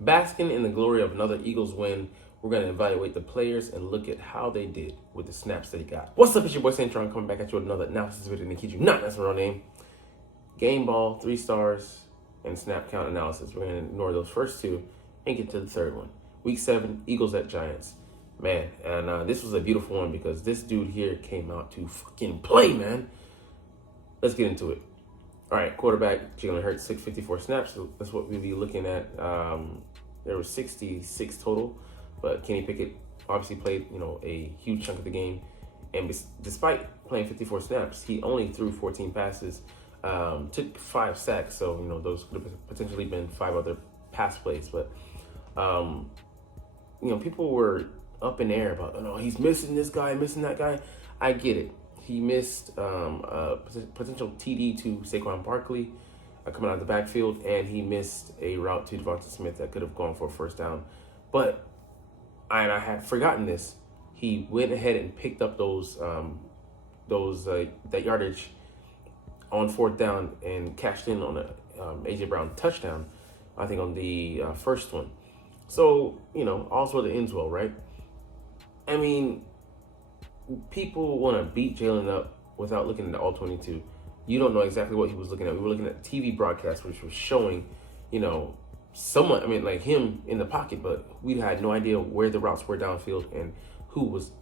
Basking in the glory of another Eagles win, we're going to evaluate the players and look at how they did with the snaps they got. What's up, it's your boy Cintron coming back at you with another analysis video. And kid you not, that's my real name. Game ball, 3 stars, and snap count analysis. We're going to ignore those first two and get to the third one. Week 7, Eagles at Giants. Man, and this was a beautiful one because this dude here came out to fucking play, man. Let's get into it. All right, quarterback, Jalen Hurts, 654 snaps. So that's what we'll be looking at. There was 66 total, but Kenny Pickett obviously played, a huge chunk of the game. And despite playing 54 snaps, he only threw 14 passes, took 5 sacks. So, those could have potentially been 5 other pass plays. But, people were up in the air about, he's missing this guy, missing that guy. I get it. He missed a potential TD to Saquon Barkley coming out of the backfield, and he missed a route to Devonta Smith that could have gone for a first down. But I had forgotten this. He went ahead and picked up that yardage on 4th down and cashed in on a AJ Brown touchdown, I think on the first one. So, all's well that ends well, right? I mean, people want to beat Jalen up without looking at the all-22. You don't know exactly what he was looking at. We were looking at TV broadcast, which was showing, someone, like him in the pocket, but we had no idea where the routes were downfield and who was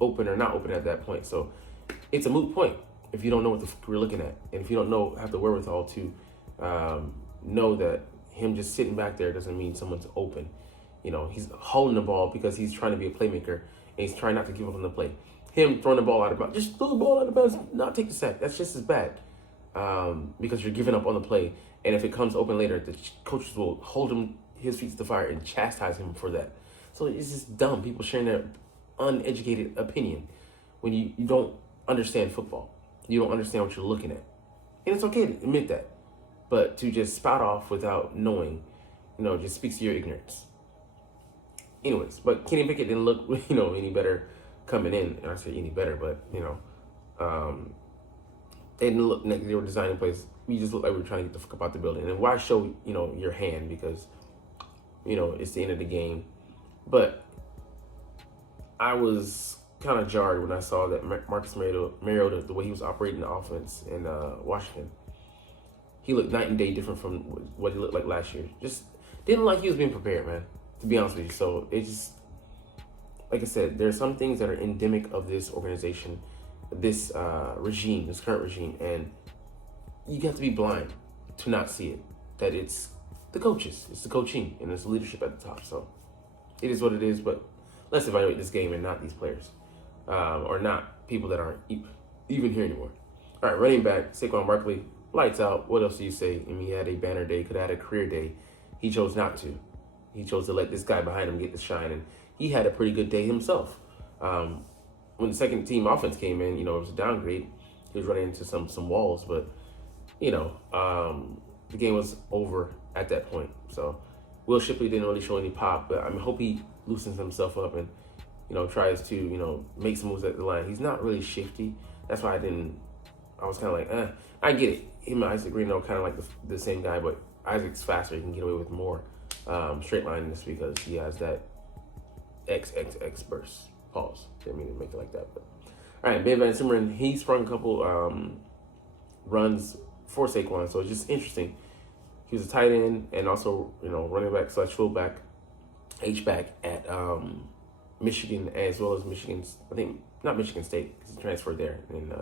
open or not open at that point. So it's a moot point if you don't know what the fuck we're looking at. And if you don't have the wherewithal to know that him just sitting back there doesn't mean someone's open. He's holding the ball because he's trying to be a playmaker, and he's trying not to give up on the play. Him throwing the ball out of bounds, just throw the ball out of bounds, not take the sack. That's just as bad because you're giving up on the play. And if it comes open later, the coaches will hold his feet to the fire and chastise him for that. So it's just dumb. People sharing their uneducated opinion when you don't understand football. You don't understand what you're looking at. And it's okay to admit that. But to just spout off without knowing, just speaks to your ignorance. Anyways, but Kenny Pickett didn't look, any better coming in. And I say any better, but, they didn't look like they were designing plays. We just looked like we were trying to get the fuck up out the building. And why show, your hand? Because, it's the end of the game. But I was kind of jarred when I saw that Marcus Mariota, the way he was operating the offense in Washington, he looked night and day different from what he looked like last year. Just didn't like he was being prepared, man, to be honest with you. So it just, like I said, there are some things that are endemic of this organization, this regime, this current regime, and you have to be blind to not see it, that it's the coaches, it's the coaching, and it's the leadership at the top. So it is what it is, but let's evaluate this game and not these players, or not people that aren't even here anymore. All right, running back, Saquon Barkley, lights out. What else do you say? I mean, he had a banner day, could have had a career day. He chose not to. He chose to let this guy behind him get the shine, and he had a pretty good day himself. When the second team offense came in, it was a downgrade. He was running into some walls, but, the game was over at that point. So Will Shipley didn't really show any pop, but I hope he loosens himself up and, tries to, make some moves at the line. He's not really shifty. That's why I was kind of like, I get it. Him and Isaac Green are kind of like the same guy, but Isaac's faster. He can get away with more straight line this because he has that XXX burst. Pause. Didn't mean to make it like that. But all right, Ben Van Simmeren, he sprung a couple runs for Saquon, so it's just interesting. He was a tight end and also, running back / fullback, H-back at Michigan, as well as Michigan's, I think, not Michigan State, because he transferred there and,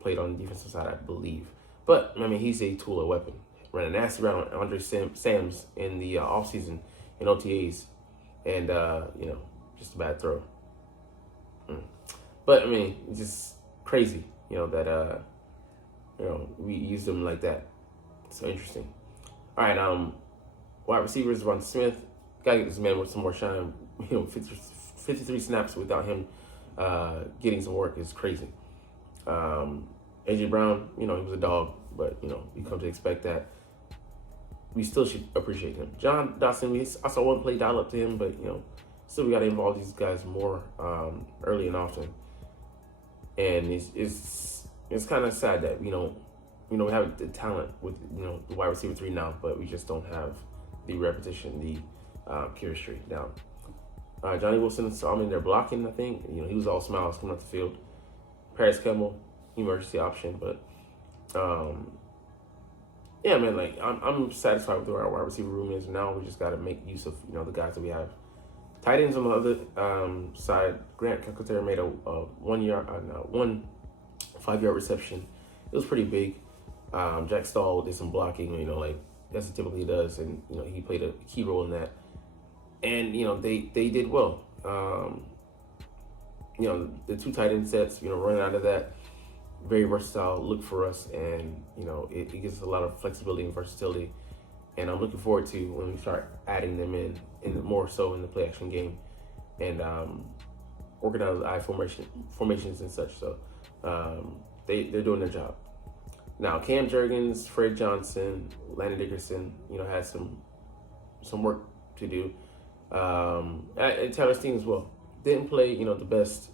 played on the defensive side, I believe. But, he's a tool, a weapon. Ran a nasty route on Andre Sams in the offseason in OTAs, and, just a bad throw. But, it's just crazy, that, we used them like that. So interesting. All right, wide receivers, Devonta Smith. Gotta get this man with some more shine. 53 snaps without him getting some work is crazy. AJ Brown, he was a dog, but you come to expect that. We still should appreciate him. John Dawson, I saw one play dial up to him, but still we gotta involve these guys more early and often. And it's kind of sad that we don't we have the talent with, the wide receiver 3 now, but we just don't have the repetition, the chemistry down. Johnny Wilson saw him in there blocking, I think. He was all smiles coming off the field. Paris Campbell, emergency option, but yeah, man, like I'm satisfied with where our wide receiver room is. Now we just got to make use of the guys that we have. Tight ends on the other side, Grant Calcaterra made a 1 5-yard reception. It was pretty big. Jack Stahl did some blocking, like that's what typically he does, and he played a key role in that. And they did well. The 2 tight end sets, running out of that, very versatile look for us, and it gives us a lot of flexibility and versatility. And I'm looking forward to when we start adding them in more so in the play action game, and working out the eye formations and such. So they're doing their job. Now Cam Jurgens, Fred Johnson, Landon Dickerson, had some work to do. And Taylor Steen as well. Didn't play, the best.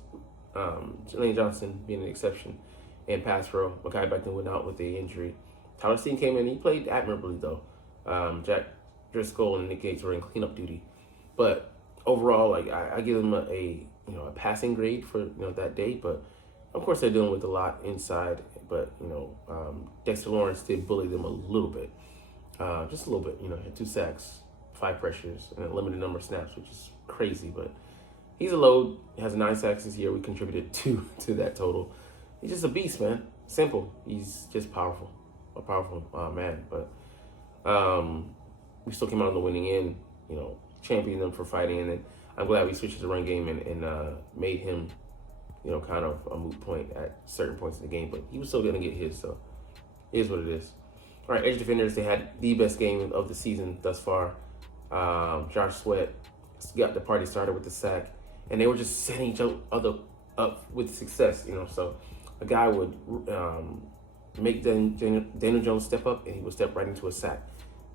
Lane Johnson being an exception. And pass row. Makai Becton went out with the injury. Tyler Steen came in. He played admirably, though. Jack Driscoll and Nick Gates were in cleanup duty. But overall, like I give them a passing grade for that day. But of course, they're dealing with a lot inside. But Dexter Lawrence did bully them a little bit, just a little bit. Had 2 sacks, 5 pressures, and a limited number of snaps, which is crazy. But he's a load. He has 9 sacks this year. We contributed 2 to that total. He's just a beast, man. Simple. He's just powerful. A powerful man. But we still came out on the winning end, championing them for fighting. And then I'm glad we switched to the run game and made him, kind of a moot point at certain points in the game. But he was still going to get his, so it is what it is. All right, edge defenders, they had the best game of the season thus far. Josh Sweat got the party started with the sack. And they were just setting each other up with success, So a guy would make Daniel Jones step up, and he would step right into a sack.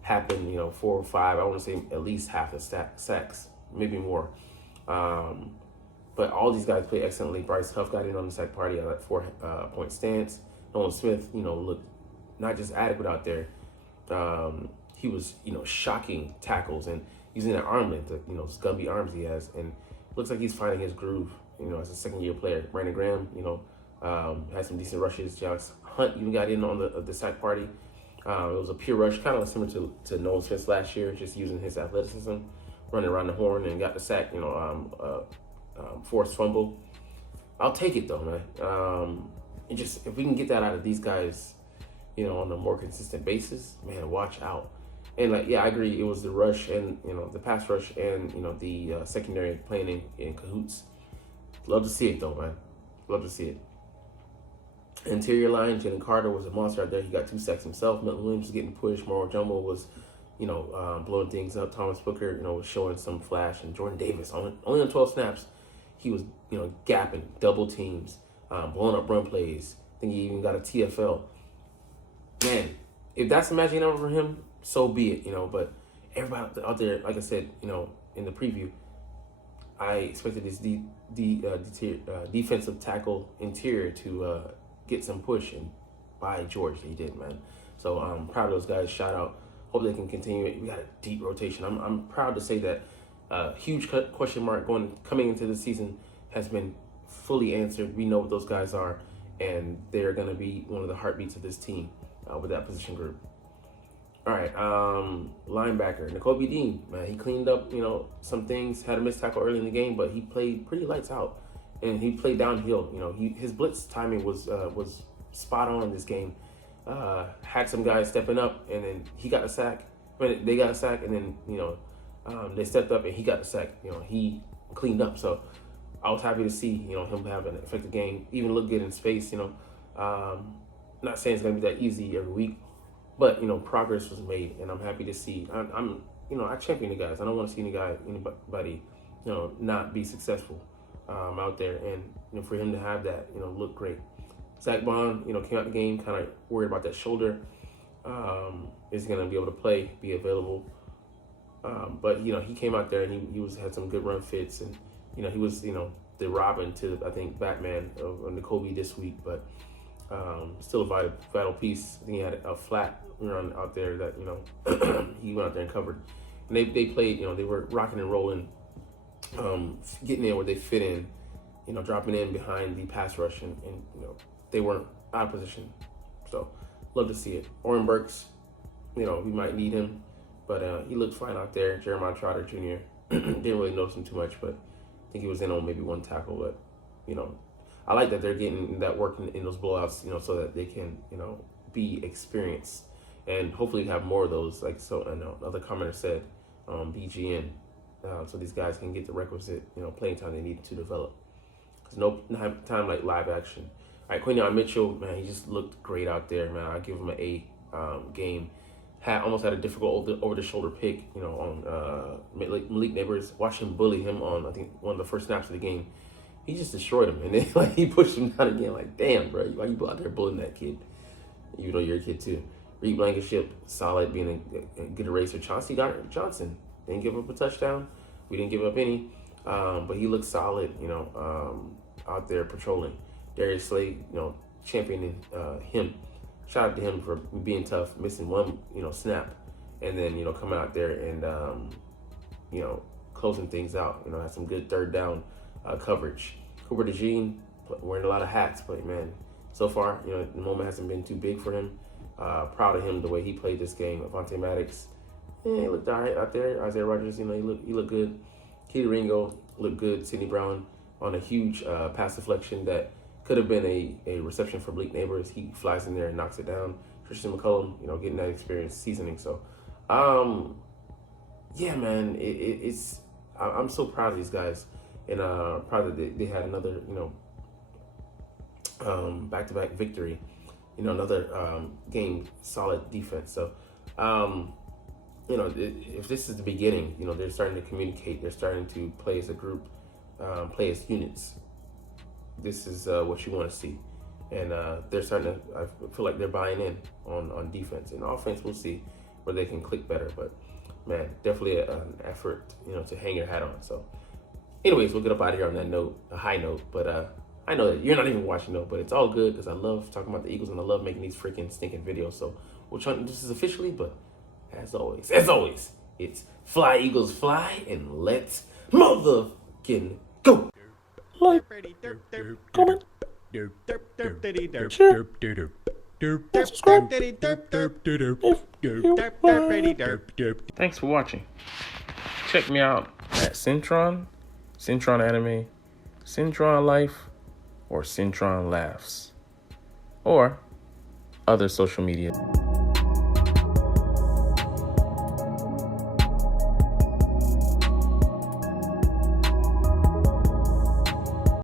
Happened, 4 or 5. I want to say at least half the sacks, maybe more. But all these guys played excellently. Bryce Huff got in on the sack party at that 4-point stance. Nolan Smith, looked not just adequate out there. He was, shocking tackles and using that arm length, those Gumby arms he has, and looks like he's finding his groove, as a second-year player. Brandon Graham, had some decent rushes. Alex Hunt even got in on the sack party. It was a pure rush, kind of similar to Nolan Smith last year, just using his athleticism, running around the horn and got the sack, forced fumble. I'll take it, though, man. And just if we can get that out of these guys, on a more consistent basis, man, watch out. And I agree. It was the rush and the pass rush and the secondary playing in cahoots. Love to see it though, man. Love to see it. Interior line, Jalen Carter was a monster out there. He got 2 sacks himself. Milton Williams was getting pushed. Mauro Jumbo was, blowing things up. Thomas Booker, was showing some flash. And Jordan Davis, only on 12 snaps, he was, gapping, double teams, blowing up run plays. I think he even got a TFL. Man, if that's the magic number for him, so be it, but everybody out there, like I said, in the preview, I expected this defensive tackle interior to get some push, and by George, they did, man. So I'm proud of those guys. Shout out. Hope they can continue it. We got a deep rotation. I'm proud to say that huge question mark coming into the season has been fully answered. We know what those guys are, and they're going to be one of the heartbeats of this team with that position group. All right, linebacker, Nakobe Dean, man, he cleaned up, some things, had a missed tackle early in the game, but he played pretty lights out, and he played downhill. His blitz timing was spot on in this game. Had some guys stepping up, and then he got a sack. They got a sack, and then, they stepped up, and he got the sack. He cleaned up, so I was happy to see, him have an effective game, even look good in space, not saying it's going to be that easy every week, but, progress was made, and I'm happy to see. I champion the guys. I don't want to see anybody, not be successful out there. And, for him to have that, look great. Zach Bond, came out the game kind of worried about that shoulder. Is going to be able to play, be available. But, he came out there and he had some good run fits. And, he was, the Robin to, I think, Batman of Nakobe this week. But Still a vital piece. I think he had a flat run out there that, you know, he went out there and covered. And they played, you know, they were rocking and rolling, getting in where they fit in, you know, dropping in behind the pass rush, and you know, they weren't out of position. So love to see it. Oren Burks, you know, we might need him, but he looked fine out there. Jeremiah Trotter Jr. didn't really notice him too much, but I think he was in on maybe one tackle. But, you know, I like that they're getting that work in those blowouts, you know, so that they can, you know, be experienced and hopefully have more of those. Like, so I know another commenter said, BGN, so these guys can get the requisite, you know, playing time they need to develop. Because no time like live action. All right, Quinyon Mitchell, man, he just looked great out there, man. I give him an A game. Almost had a difficult over the shoulder pick, you know, on Malik Neighbors. Watch him bully him on, I think, one of the first snaps of the game. He just destroyed him, and then like he pushed him down again. Like, damn, bro, why you out there bullying that kid? You know you're a kid too. Reed Blankenship, solid, being a good eraser. Chauncey Johnson didn't give up a touchdown. We didn't give up any, but he looked solid, you know, out there patrolling. Darius Slade, you know, championing him. Shout out to him for being tough, missing one, you know, snap, and then, you know, coming out there and, you know, closing things out. You know, had some good third down coverage. Cooper DeJean wearing a lot of hats, but man, so far, you know, the moment hasn't been too big for him. Proud of him the way he played this game. Avonte Maddox, he looked all right out there. Isaiah Rodgers, you know, he looked good. Keita Ringo looked good. Sidney Brown on a huge pass deflection that could have been a reception for Malik Neighbors. He flies in there and knocks it down. Christian McCullum, you know, getting that experience, seasoning. So, yeah, man, I'm so proud of these guys, and proud that they had another, you know, back-to-back victory. You know, another game, solid defense. So, you know, if this is the beginning, you know, they're starting to communicate. They're starting to play as a group, play as units. This is what you want to see. And they're starting to, I feel like they're buying in on defense. And offense, we'll see where they can click better. But, man, definitely an effort, you know, to hang your hat on. So, anyways, we'll get up out of here on that note, a high note. But I know that you're not even watching, though, but it's all good because I love talking about the Eagles and I love making these freaking stinking videos. So we'll try to do this officially, but as always, it's fly, Eagles, fly, and let's motherfucking go. Like, comment, share, subscribe. Thanks for watching. Check me out at Cintron Anime, Cintron Life, or Cintron Laughs, or other social media.